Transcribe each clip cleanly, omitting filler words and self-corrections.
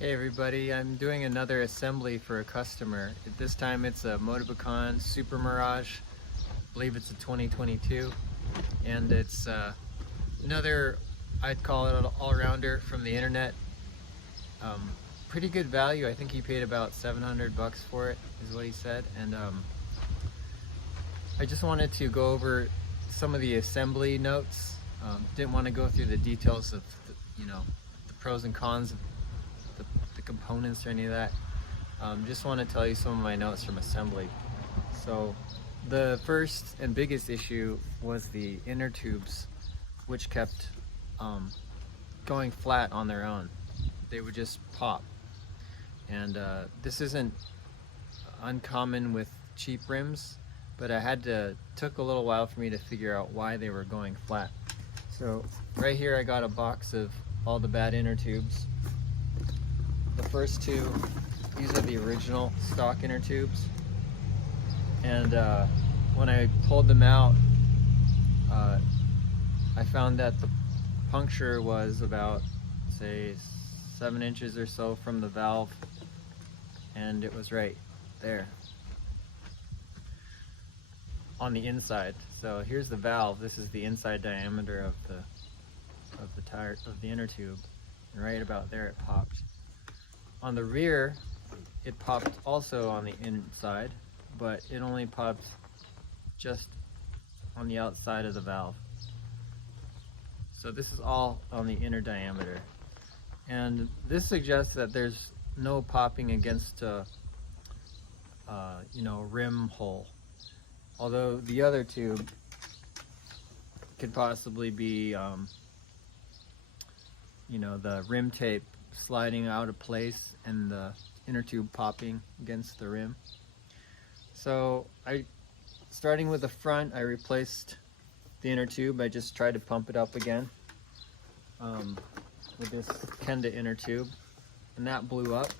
Hey everybody, I'm doing another assembly for a customer. This time it's a Motobecane Super Mirage. I believe it's a 2022. And it's another, I'd call it an all-rounder from the internet. Pretty good value. I think he paid about 700 bucks for it, is what he said. And I just wanted to go over some of the assembly notes. Didn't want to go through the details of the pros and cons of the components or any of that. Just want to tell you some of my notes from assembly. So the first and biggest issue was the inner tubes, which kept going flat on their own. They would just pop. And this isn't uncommon with cheap rims, but took a little while for me to figure out why they were going flat. So right here I got a box of all the bad inner tubes. The first two, these are the original stock inner tubes. And when I pulled them out, I found that the puncture was about, say, 7 inches or so from the valve, and it was right there on the inside. So here's the valve. This is the inside diameter of the inner tube, and right about there it popped. On the rear, it popped also on the inside, but it only popped just on the outside of the valve. So this is all on the inner diameter. And this suggests that there's no popping against a rim hole. Although the other tube could possibly be the rim tape sliding out of place and the inner tube popping against the rim. So starting with the front, I replaced the inner tube. I just tried to pump it up again with this Kenda inner tube, and that blew up.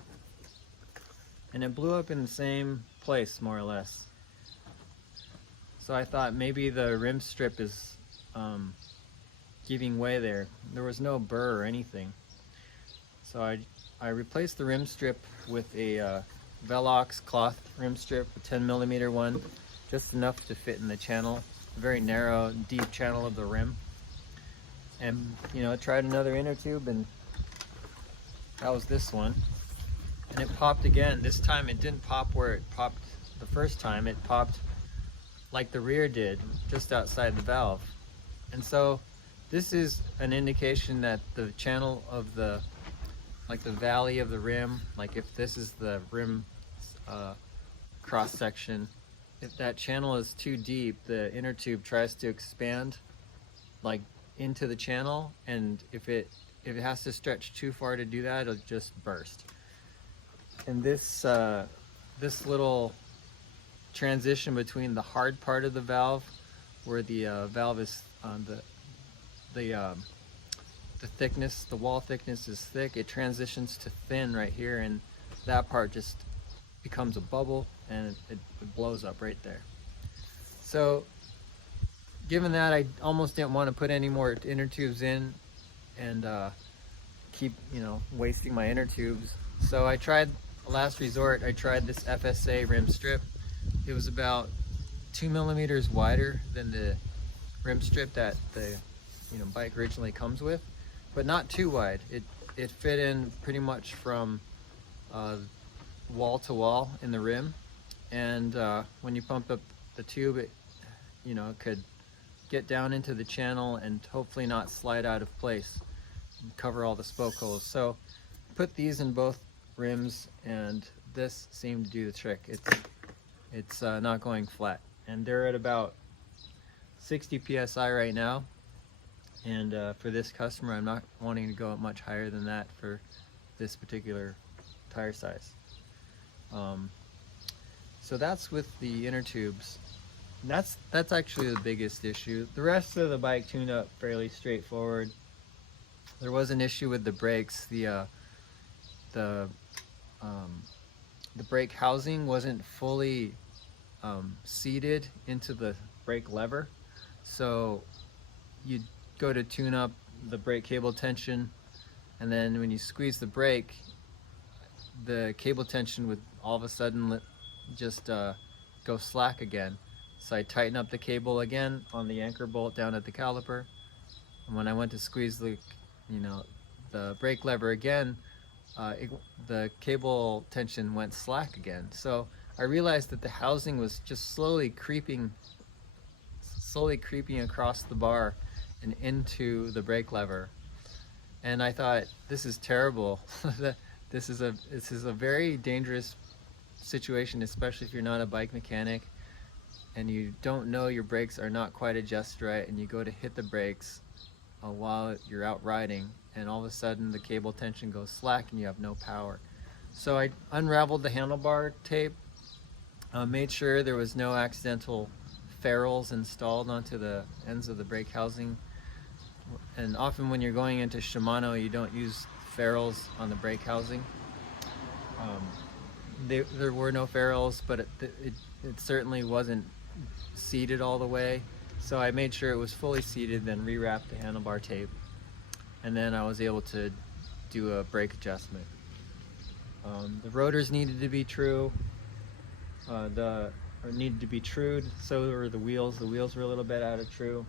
And it blew up in the same place, more or less. So I thought maybe the rim strip is giving way there. There was no burr or anything. So I replaced the rim strip with a Velox cloth rim strip, a 10mm one, just enough to fit in the channel, a very narrow, deep channel of the rim. And I tried another inner tube, and that was this one. And it popped again. This time it didn't pop where it popped the first time. It popped like the rear did, just outside the valve. And so this is an indication that the channel of the valley of the rim, like if this is the rim cross section, if that channel is too deep, the inner tube tries to expand like into the channel, and if it has to stretch too far to do that, it'll just burst. And this little transition between the hard part of the valve, where the valve is the thickness, the wall thickness is thick, it transitions to thin right here, and that part just becomes a bubble, and it blows up right there. So given that, I almost didn't want to put any more inner tubes in and keep wasting my inner tubes. So I tried, last resort, I tried this FSA rim strip. It was about 2mm wider than the rim strip that the bike originally comes with, but not too wide. It fit in pretty much from wall to wall in the rim, and when you pump up the tube, it could get down into the channel and hopefully not slide out of place and cover all the spoke holes. So put these in both rims, and this seemed to do the trick. It's not going flat, and they're at about 60 psi right now. And for this customer, I'm not wanting to go much higher than that for this particular tire size. So that's with the inner tubes. That's actually the biggest issue. The rest of the bike tuned up fairly straightforward. There was an issue with the brakes. The brake housing wasn't fully seated into the brake lever, so you go to tune up the brake cable tension, and then when you squeeze the brake, the cable tension would all of a sudden just go slack again. So I tighten up the cable again on the anchor bolt down at the caliper, and when I went to squeeze the the brake lever again, the cable tension went slack again. So I realized that the housing was just slowly creeping across the bar and into the brake lever. And I thought, this is terrible. This is a very dangerous situation, especially if you're not a bike mechanic and you don't know your brakes are not quite adjusted right, and you go to hit the brakes while you're out riding, and all of a sudden the cable tension goes slack and you have no power. So I unraveled the handlebar tape, made sure there was no accidental ferrules installed onto the ends of the brake housing. And often when you're going into Shimano, you don't use ferrules on the brake housing. There were no ferrules, but it certainly wasn't seated all the way. So I made sure it was fully seated, then rewrapped the handlebar tape, and then I was able to do a brake adjustment. The rotors needed to be true. Needed to be trued, so were the wheels. The wheels were a little bit out of true.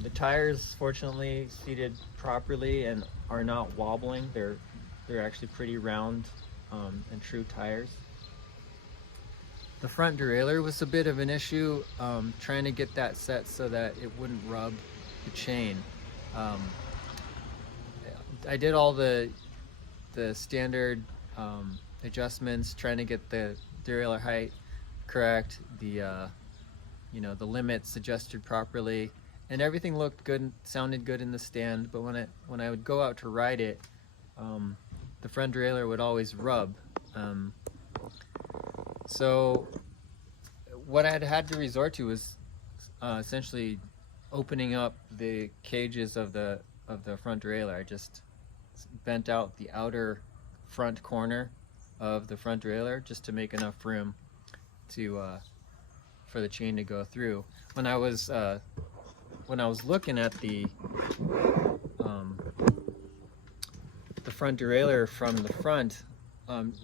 The tires, fortunately, seated properly and are not wobbling. They're actually pretty round and true tires. The front derailleur was a bit of an issue, trying to get that set so that it wouldn't rub the chain. I did all the standard adjustments, trying to get the derailleur height correct, the limits adjusted properly, and everything looked good, sounded good in the stand. But when I would go out to ride it, the front derailleur would always rub. So what I had to resort to was essentially opening up the cages of the front derailleur. I just bent out the outer front corner of the front derailleur just to make enough room for the chain to go through. When I was looking at the front derailleur from the front,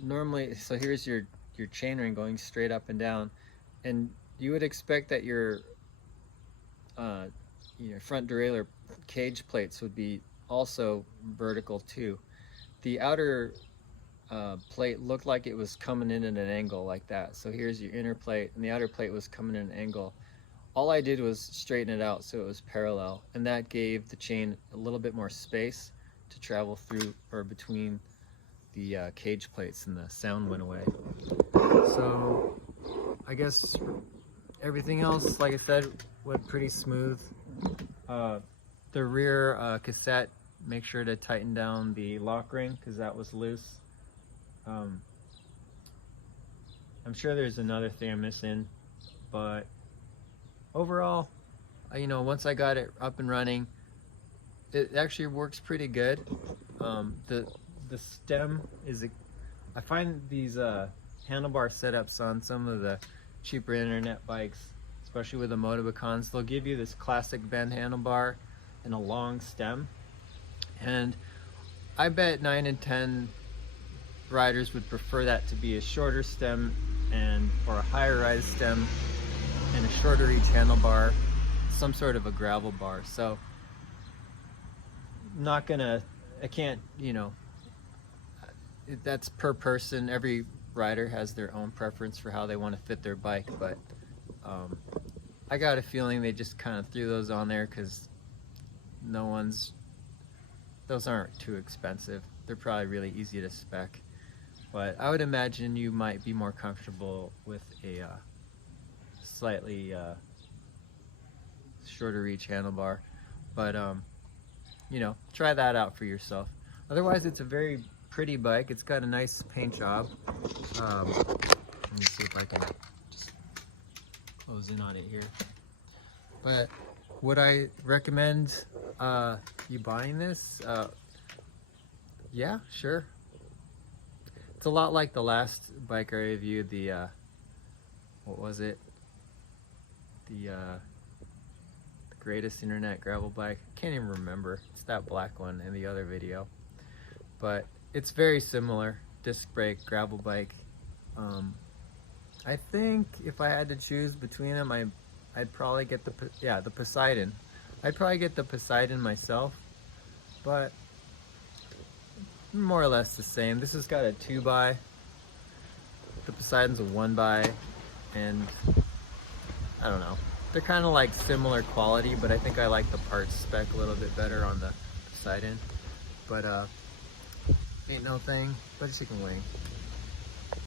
normally, so here's your chain ring going straight up and down, and you would expect that your front derailleur cage plates would be also vertical too. The outer plate looked like it was coming in at an angle like that. So here's your inner plate, and the outer plate was coming in an angle. All I did was straighten it out so it was parallel, and that gave the chain a little bit more space to travel through or between the cage plates, and the sound went away. So I guess everything else, like I said, went pretty smooth. The rear cassette, make sure to tighten down the lock ring because that was loose. I'm sure there's another thing I'm missing, but overall, once I got it up and running, it actually works pretty good. The stem is, I find these handlebar setups on some of the cheaper internet bikes, especially with the Motobecanes, they'll give you this classic bend handlebar and a long stem, and I bet 9 in 10 riders would prefer that to be a shorter stem or a higher rise stem and a shorter reach handlebar, some sort of a gravel bar. So that's per person. Every rider has their own preference for how they want to fit their bike, but I got a feeling they just kind of threw those on there because those aren't too expensive. They're probably really easy to spec, but I would imagine you might be more comfortable with a slightly shorter reach handlebar. But try that out for yourself. Otherwise, it's a very pretty bike. It's got a nice paint job. Let me see if I can just close in on it here. But would I recommend you buying this? Yeah, sure. It's a lot like the last bike I reviewed, the what was it? The greatest internet gravel bike. I can't even remember. It's that black one in the other video. But it's very similar. disc brake gravel bike. I think if I had to choose between them, I'd probably get the Poseidon. I'd probably get the Poseidon myself, but more or less the same. This has got a 2x. The Poseidon's a 1x, and I don't know. They're kind of like similar quality, but I think I like the parts spec a little bit better on the Poseidon. But ain't no thing but a chicken wing.